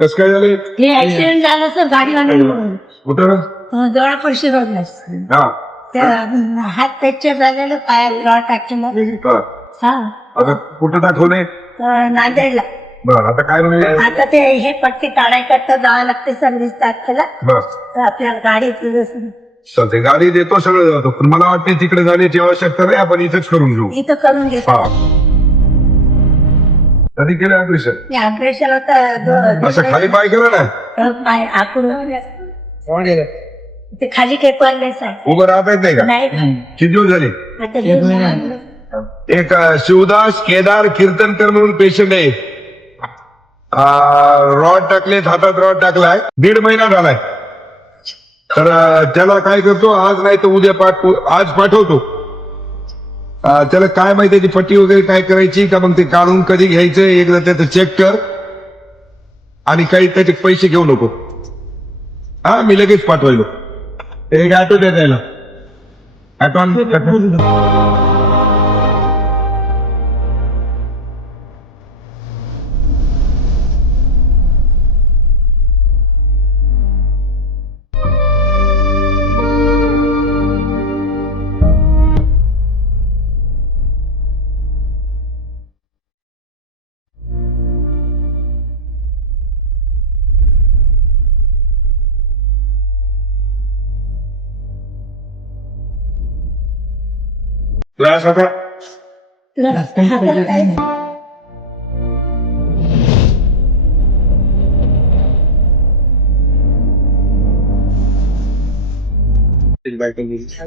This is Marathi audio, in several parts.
कस काय झाले? हे ऍक्सिडेंट झालं सर गाडीवाल्याकडून कुठं? जवळ पैसे रोडला हा त्या हात फ्रॅक्चर झालेलं पायात रॉड टाकलेलं बर. हा आता कुठं दाखवणे? नांदेडला. बर आता काय म्हणे? आता ते हे पट्टी काढायकरता जावं लागते सर्व्हिस तारखेला. बर तर आपल्याला गाडी चालते, गाडी देतो सगळं जातो, पण मला वाटते तिकडे जाण्याची आवश्यकता नाही, आपण इथेच करून घेऊ. इथं करून घेतो. हा कधी केलं ऑपरेशन? ऑपरेशन होतं असं खाली पाय केलं ना? पाय आकडून ते खाली टेकवायला नाही साहेब. उभं राहता येत नाही का? नाही किती दिवस झाले? आता दिवस झाले. एक शिवदास केदार कीर्तनकर म्हणून पेशंट आहे. रॉड टाकले, हातात रॉड टाकलाय, 1.5 महिना झालाय. तर त्याला काय करतो, आज नाही तर उद्या आज पाठवतो. त्याला काय माहिती त्याची पट्टी वगैरे काय करायची का, मग ते काढून कधी घ्यायचं एकदा त्याचं चेक कर, आणि काही त्याचे पैसे घेऊ नको. हा मी लगेच पाठवायलो. एक ऑटो द्या त्याला. क्लास आता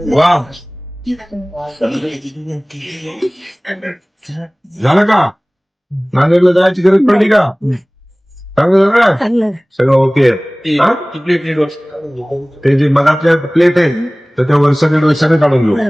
वा झालं का? नांदेडला जायची गरज पडली का? चांगलं झालं ना? सगळं ओके. ते जे मनातल्या प्लेट आहे तर त्या वर्षाने काढून घेऊ.